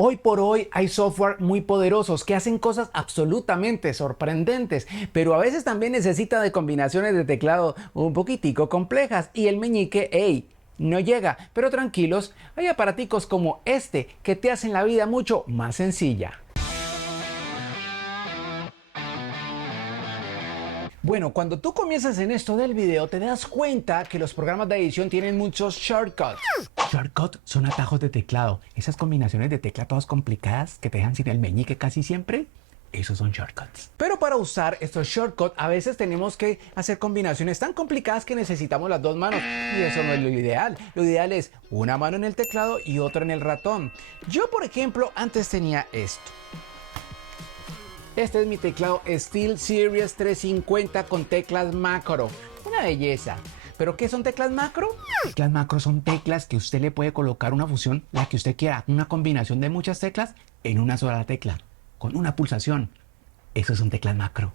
Hoy por hoy hay software muy poderosos que hacen cosas absolutamente sorprendentes, pero a veces también necesita de combinaciones de teclado un poquitico complejas y el meñique, hey, no llega. Pero tranquilos, hay aparaticos como este que te hacen la vida mucho más sencilla. Bueno, cuando tú comienzas en esto del video, te das cuenta que los programas de edición tienen muchos shortcuts. Shortcuts son atajos de teclado. Esas combinaciones de tecla todas complicadas que te dejan sin el meñique casi siempre. Esos son shortcuts. Pero para usar estos shortcuts a veces tenemos que hacer combinaciones tan complicadas que necesitamos las dos manos. Y eso no es lo ideal. Lo ideal es una mano en el teclado y otra en el ratón. Yo, por ejemplo, antes tenía esto. Este es mi teclado SteelSeries 350 con teclas macro. Una belleza. ¿Pero qué son teclas macro? Teclas macro son teclas que usted le puede colocar una función, la que usted quiera, una combinación de muchas teclas en una sola tecla, con una pulsación. Esos son teclas macro.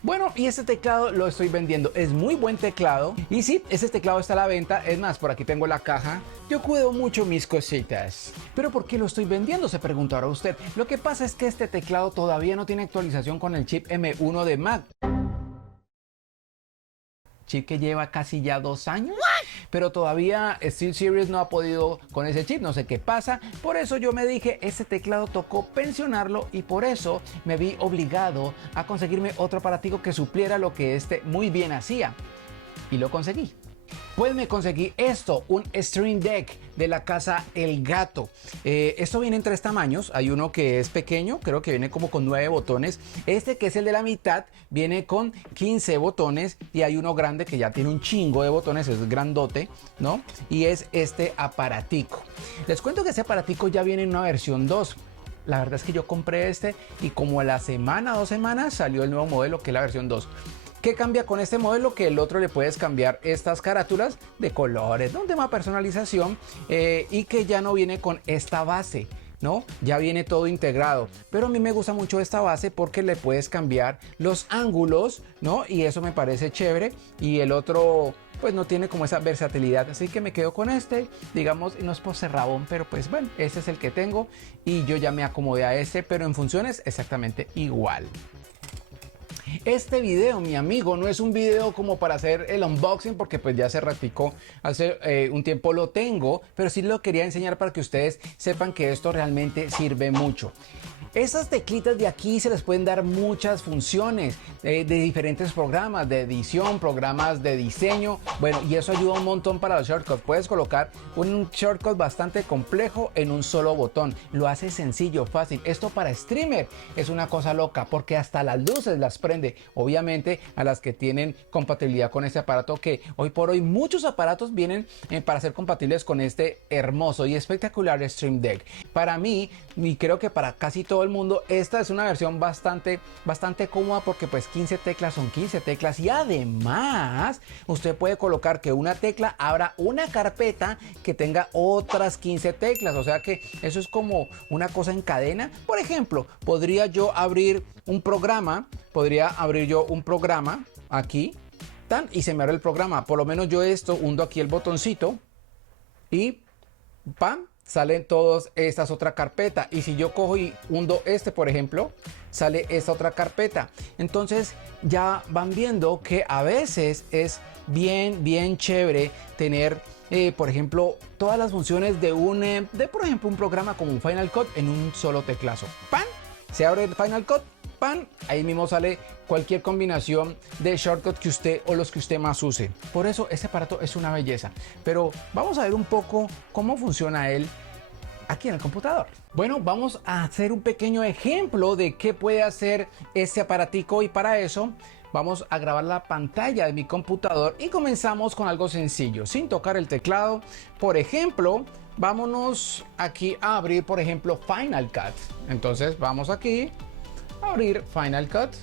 Bueno, y este teclado lo estoy vendiendo. Es muy buen teclado. Y sí, ese teclado está a la venta. Es más, por aquí tengo la caja. Yo cuido mucho mis cositas. ¿Pero por qué lo estoy vendiendo? Se preguntará usted. Lo que pasa es que este teclado todavía no tiene actualización con el chip M1 de Mac. Chip que lleva casi ya 2 años, pero todavía SteelSeries no ha podido con ese chip, no sé qué pasa. Por eso yo me dije, este teclado tocó pensionarlo y por eso me vi obligado a conseguirme otro aparatico que supliera lo que este muy bien hacía. Y lo conseguí. Pues me conseguí esto, un Stream Deck de la casa El Gato. Esto viene en 3 tamaños. Hay uno que es pequeño, creo que viene como con 9 botones. Este que es el de la mitad viene con 15 botones y hay uno grande que ya tiene un chingo de botones, es grandote, ¿no? Y es este aparatico. Les cuento que este aparatico ya viene en una versión 2. La verdad es que yo compré este y como a la semana, 2 semanas salió el nuevo modelo que es la versión 2. ¿Qué cambia con este modelo? Que el otro le puedes cambiar estas carátulas de colores, ¿no? Un tema de personalización y que ya no viene con esta base, ¿no? Ya viene todo integrado. Pero a mí me gusta mucho esta base porque le puedes cambiar los ángulos, ¿no? Y eso me parece chévere. Y el otro, pues no tiene como esa versatilidad. Así que me quedo con este, digamos, no es por ser rabón, pero pues bueno, este es el que tengo. Y yo ya me acomodé a este, pero en funciones exactamente igual. Este video, mi amigo, no es un video como para hacer el unboxing porque pues ya hace ratico, hace un tiempo lo tengo, pero sí lo quería enseñar para que ustedes sepan que esto realmente sirve mucho. Esas teclitas de aquí se les pueden dar muchas funciones de diferentes programas de edición, programas de diseño. Bueno, y eso ayuda un montón para los shortcuts. Puedes colocar un shortcut bastante complejo en un solo botón. Lo hace sencillo, fácil. Esto para streamer es una cosa loca porque hasta las luces las prende. Obviamente a las que tienen compatibilidad con este aparato, que hoy por hoy muchos aparatos vienen para ser compatibles con este hermoso y espectacular Stream Deck. Para mí, y creo que para casi todo el mundo, esta es una versión bastante cómoda porque pues 15 teclas son 15 teclas y además usted puede colocar que una tecla abra una carpeta que tenga otras 15 teclas, o sea que eso es como una cosa en cadena. Por ejemplo, podría yo abrir un programa, aquí y se me abre el programa. Por lo menos yo hundo aquí el botoncito y ¡pam! Salen todas estas otra carpeta, y si yo cojo y hundo este, por ejemplo, sale esta otra carpeta. Entonces ya van viendo que a veces es bien chévere tener por ejemplo todas las funciones de por ejemplo un programa como un Final Cut en un solo teclazo. ¡Pam! Se abre el Final Cut, ¡pam! Ahí mismo sale cualquier combinación de shortcut que usted o los que usted más use. Por eso este aparato es una belleza. Pero vamos a ver un poco cómo funciona él aquí en el computador. Bueno, vamos a hacer un pequeño ejemplo de qué puede hacer este aparatico, y para eso vamos a grabar la pantalla de mi computador y comenzamos con algo sencillo, sin tocar el teclado. Por ejemplo, vámonos aquí a abrir, por ejemplo, Final Cut. Entonces vamos aquí a abrir Final Cut.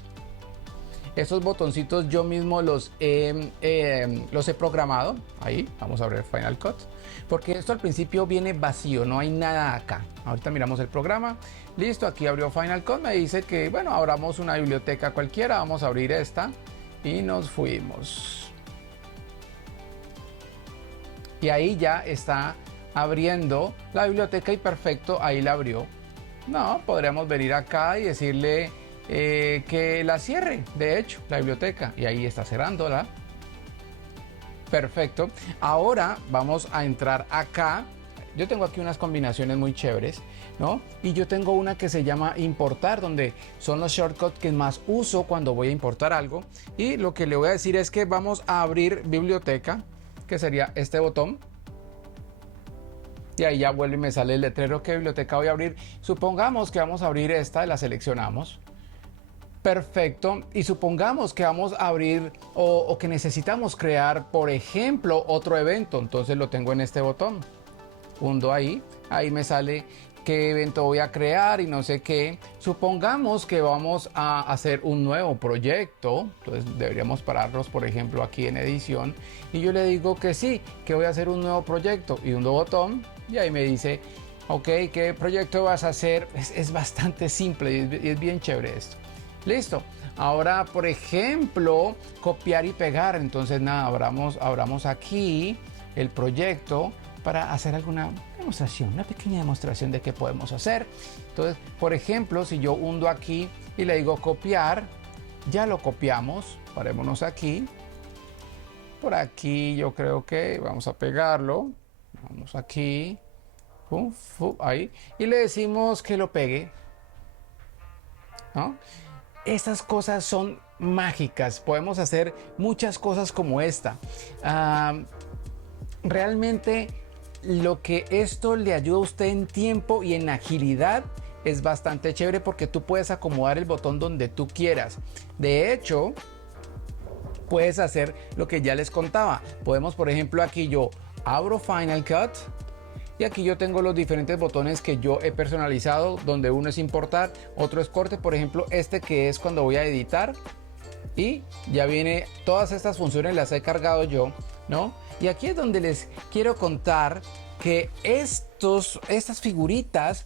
Estos botoncitos yo mismo los he programado. Ahí, vamos a abrir Final Cut. Porque esto al principio viene vacío, no hay nada acá. Ahorita miramos el programa. Listo, aquí abrió Final Cut. Me dice que, bueno, abramos una biblioteca cualquiera. Vamos a abrir esta y nos fuimos. Y ahí ya está abriendo la biblioteca y perfecto, ahí la abrió. No, podríamos venir acá y decirle que la cierre, de hecho, la biblioteca. Y ahí está cerrándola. Perfecto. Ahora vamos a entrar acá. Yo tengo aquí unas combinaciones muy chéveres, ¿no? Y yo tengo una que se llama importar, donde son los shortcuts que más uso cuando voy a importar algo. Y lo que le voy a decir es que vamos a abrir biblioteca, que sería este botón. Y ahí ya vuelve y me sale el letrero que biblioteca voy a abrir. Supongamos que vamos a abrir esta, la seleccionamos. Perfecto. Y supongamos que vamos a abrir o que necesitamos crear, por ejemplo, otro evento. Entonces lo tengo en este botón. Hundo ahí. Ahí me sale qué evento voy a crear y no sé qué. Supongamos que vamos a hacer un nuevo proyecto. Entonces deberíamos pararnos, por ejemplo, aquí en edición. Y yo le digo que sí, que voy a hacer un nuevo proyecto. Y hundo botón. Y ahí me dice, ok, ¿qué proyecto vas a hacer? Es bastante simple y es bien chévere esto. Listo. Ahora, por ejemplo, copiar y pegar. Entonces, nada, abramos aquí el proyecto para hacer alguna demostración, una pequeña demostración de qué podemos hacer. Entonces, por ejemplo, si yo hundo aquí y le digo copiar, ya lo copiamos. Parémonos aquí. Por aquí yo creo que vamos a pegarlo. Vamos aquí. Ahí. Y le decimos que lo pegue, ¿no? Estas cosas son mágicas. Podemos hacer muchas cosas como esta. Realmente lo que esto le ayuda a usted en tiempo y en agilidad es bastante chévere porque tú puedes acomodar el botón donde tú quieras. De hecho, puedes hacer lo que ya les contaba. Podemos, por ejemplo, aquí yo abro Final Cut. Y aquí yo tengo los diferentes botones que yo he personalizado, donde uno es importar, otro es corte, por ejemplo, este que es cuando voy a editar. Y ya viene, todas estas funciones las he cargado yo, ¿no? Y aquí es donde les quiero contar que estas figuritas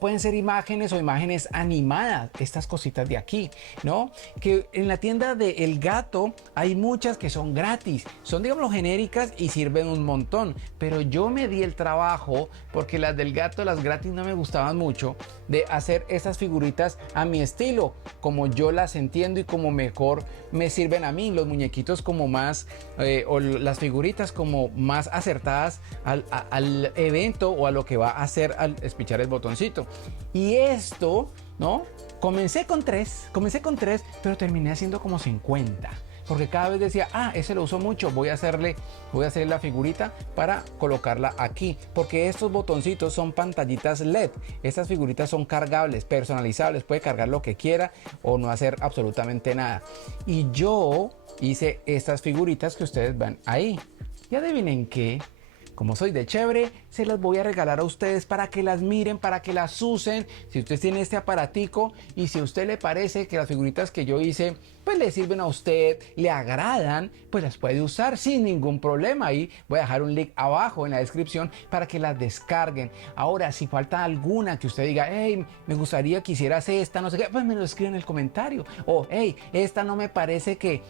pueden ser imágenes o imágenes animadas, estas cositas de aquí, ¿no? Que en la tienda de El Gato hay muchas que son gratis, son digamos genéricas y sirven un montón, pero yo me di el trabajo, porque las del Gato, las gratis no me gustaban mucho, de hacer estas figuritas a mi estilo, como yo las entiendo y como mejor me sirven a mí, los muñequitos como más, o las figuritas como más acertadas al evento o a lo que va a hacer al espichar el botoncito. Y esto, ¿no? Comencé con tres, pero terminé haciendo como 50. Porque cada vez decía, ese lo uso mucho, voy a hacerle la figurita para colocarla aquí. Porque estos botoncitos son pantallitas LED. Estas figuritas son cargables, personalizables, puede cargar lo que quiera o no hacer absolutamente nada. Y yo hice estas figuritas que ustedes ven ahí. Y adivinen qué. Como soy de chévere, se las voy a regalar a ustedes para que las miren, para que las usen. Si usted tiene este aparatico y si a usted le parece que las figuritas que yo hice pues le sirven a usted, le agradan, pues las puede usar sin ningún problema. Ahí voy a dejar un link abajo en la descripción para que las descarguen. Ahora, si falta alguna que usted diga, hey, me gustaría que hicieras esta, no sé qué, pues me lo escribe en el comentario. O, hey, esta no me parece que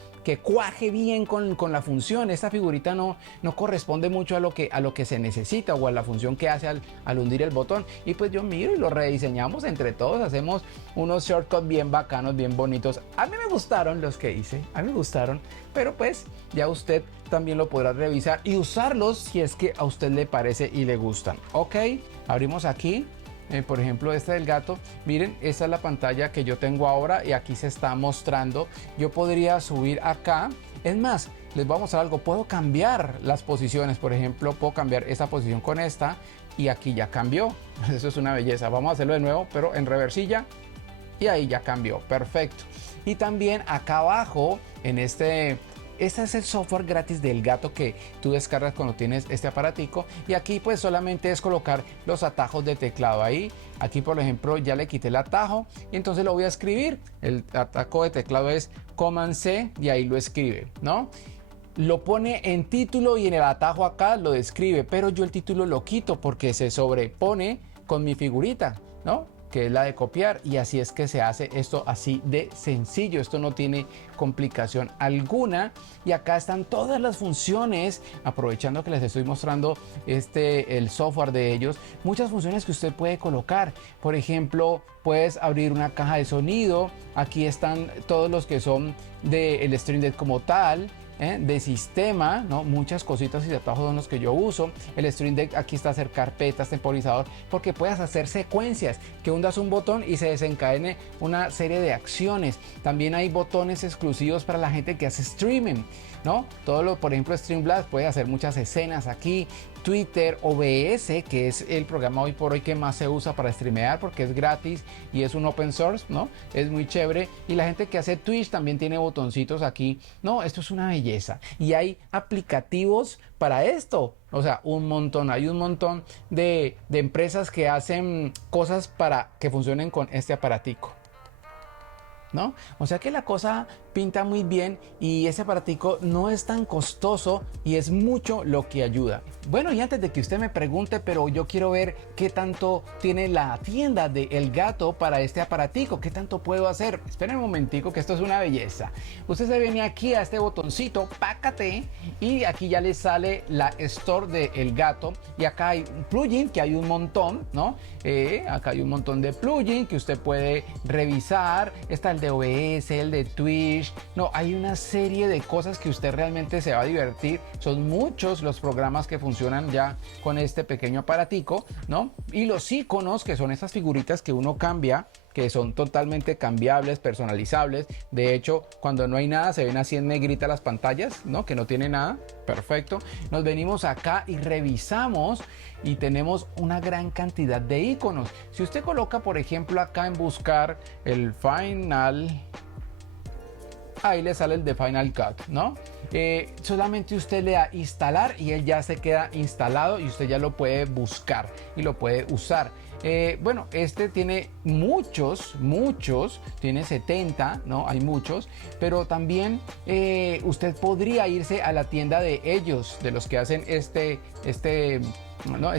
cuaje bien con la función, esta figurita no corresponde mucho a lo que se necesita o a la función que hace al hundir el botón. Y pues yo miro y lo rediseñamos entre todos, hacemos unos shortcuts bien bacanos, bien bonitos. A mí me gustaron los que hice, pero pues ya usted también lo podrá revisar y usarlos si es que a usted le parece y le gustan. Ok, abrimos aquí. Por ejemplo, este del gato, miren, esta es la pantalla que yo tengo ahora y aquí se está mostrando. Yo podría subir acá, es más, les voy a mostrar algo, puedo cambiar las posiciones, por ejemplo, puedo cambiar esta posición con esta y aquí ya cambió. Eso es una belleza. Vamos a hacerlo de nuevo, pero en reversilla y ahí ya cambió, perfecto. Y también acá abajo en este es el software gratis del Gato que tú descargas cuando tienes este aparatico, y aquí pues solamente es colocar los atajos de teclado ahí. Aquí por ejemplo ya le quité el atajo y entonces lo voy a escribir. El atajo de teclado es Command C y ahí lo escribe, ¿no? Lo pone en título y en el atajo acá lo describe, pero yo el título lo quito porque se sobrepone con mi figurita, ¿no? que es la de copiar, y así es que se hace esto así de sencillo. Esto no tiene complicación alguna, y acá están todas las funciones, aprovechando que les estoy mostrando el software de ellos, muchas funciones que usted puede colocar. Por ejemplo, puedes abrir una caja de sonido. Aquí están todos los que son del Stream Deck como tal, de sistema, ¿no? Muchas cositas y debajo son los que yo uso. El Stream Deck, aquí está hacer carpetas, temporizador, porque puedes hacer secuencias, que hundas un botón y se desencadene una serie de acciones. También hay botones exclusivos para la gente que hace streaming, ¿no? Por ejemplo, Streamlabs puede hacer muchas escenas aquí. Twitter, OBS, que es el programa hoy por hoy que más se usa para streamear porque es gratis y es un open source, ¿no? Es muy chévere. Y la gente que hace Twitch también tiene botoncitos aquí. No, esto es una belleza. Y hay aplicativos para esto. O sea, un montón. Hay un montón de empresas que hacen cosas para que funcionen con este aparatico, ¿no? O sea que la cosa pinta muy bien, y ese aparatico no es tan costoso y es mucho lo que ayuda. Bueno, y antes de que usted me pregunte, pero yo quiero ver qué tanto tiene la tienda de El Gato para este aparatico, qué tanto puedo hacer. Esperen un momentico, que esto es una belleza. Usted se viene aquí a este botoncito, pácate, y aquí ya le sale la Store de El Gato, y acá hay un plugin que hay un montón, ¿no? Acá hay un montón de plugin que usted puede revisar. Está el de OBS, el de Twitch. No, hay una serie de cosas que usted realmente se va a divertir. Son muchos los programas que funcionan ya con este pequeño aparatico, ¿no? Y los iconos, que son esas figuritas que uno cambia, que son totalmente cambiables, personalizables. De hecho, cuando no hay nada, se ven así en negrita las pantallas, ¿no? Que no tiene nada. Perfecto. Nos venimos acá y revisamos, y tenemos una gran cantidad de iconos. Si usted coloca, por ejemplo, acá en buscar el Final, ahí le sale el de Final Cut, ¿no? Solamente usted le da instalar y él ya se queda instalado, y usted ya lo puede buscar y lo puede usar. Bueno, este tiene muchos, tiene 70, ¿no? Hay muchos, pero también usted podría irse a la tienda de ellos, de los que hacen este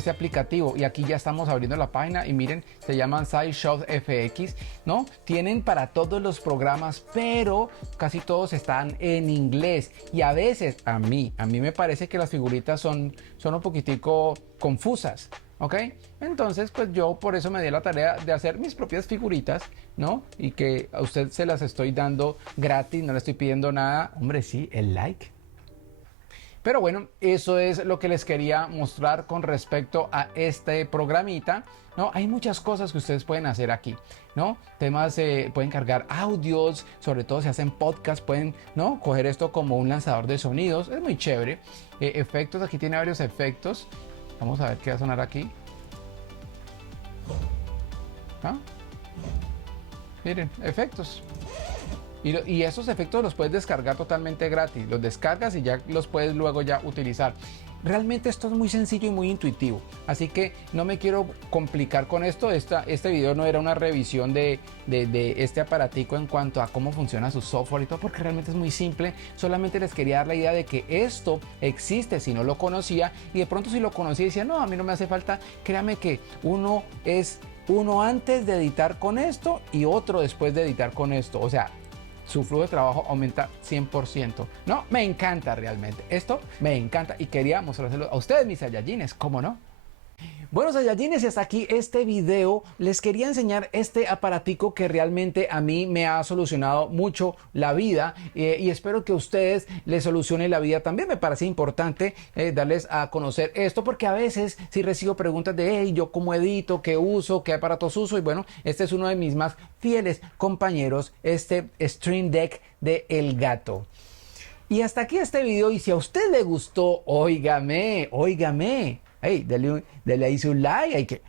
aplicativo, y aquí ya estamos abriendo la página, y miren, se llaman SideShot FX, ¿no? Tienen para todos los programas, pero casi todos están en inglés, y a veces a mí me parece que las figuritas son un poquitico confusas, ¿ok? Entonces, pues yo por eso me di la tarea de hacer mis propias figuritas, ¿no? Y que a usted se las estoy dando gratis, no le estoy pidiendo nada. Hombre, sí, el like. Pero bueno, eso es lo que les quería mostrar con respecto a este programita, ¿no? Hay muchas cosas que ustedes pueden hacer aquí, ¿no? Temas, pueden cargar audios, sobre todo si hacen podcast, pueden, ¿no? Coger esto como un lanzador de sonidos, es muy chévere. Efectos, aquí tiene varios efectos. Vamos a ver qué va a sonar aquí. ¿Ah? Miren, efectos. Y esos efectos los puedes descargar totalmente gratis. Los descargas y ya los puedes luego ya utilizar. Realmente esto es muy sencillo y muy intuitivo. Así que no me quiero complicar con esto. Este video no era una revisión de este aparatico en cuanto a cómo funciona su software y todo, porque realmente es muy simple. Solamente les quería dar la idea de que esto existe si no lo conocía. Y de pronto si lo conocía y decía, no, a mí no me hace falta. Créame que uno antes de editar con esto y otro después de editar con esto. O sea, su flujo de trabajo aumenta 100%. No, me encanta realmente. Esto me encanta y quería mostrárselo a ustedes, mis Saiyajines, ¿cómo no? Bueno, Saiyajines, y hasta aquí este video. Les quería enseñar este aparatico que realmente a mí me ha solucionado mucho la vida, y espero que a ustedes les solucione la vida también. Me parece importante darles a conocer esto, porque a veces sí recibo preguntas de, hey, yo cómo edito, qué uso, qué aparatos uso, y bueno, este es uno de mis más fieles compañeros, este Stream Deck de El Gato. Y hasta aquí este video, y si a usted le gustó, óigame, hey, dale ahí su like,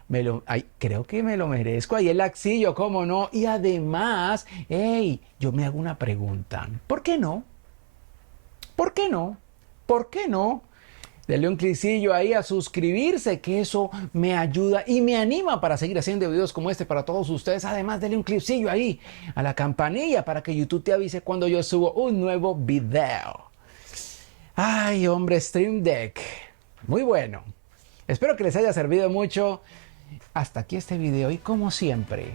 creo que me lo merezco, ahí el laxillo, cómo no. Y además, hey, yo me hago una pregunta, ¿por qué no? ¿Por qué no? ¿Por qué no? Dale un clicillo ahí a suscribirse, que eso me ayuda y me anima para seguir haciendo videos como este para todos ustedes. Además, dale un clicillo ahí a la campanilla para que YouTube te avise cuando yo subo un nuevo video. Ay, hombre, Stream Deck. Muy bueno. Espero que les haya servido mucho. Hasta aquí este video y como siempre,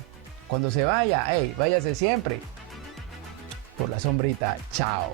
cuando se vaya, hey, váyase siempre por la sombrita. Chao.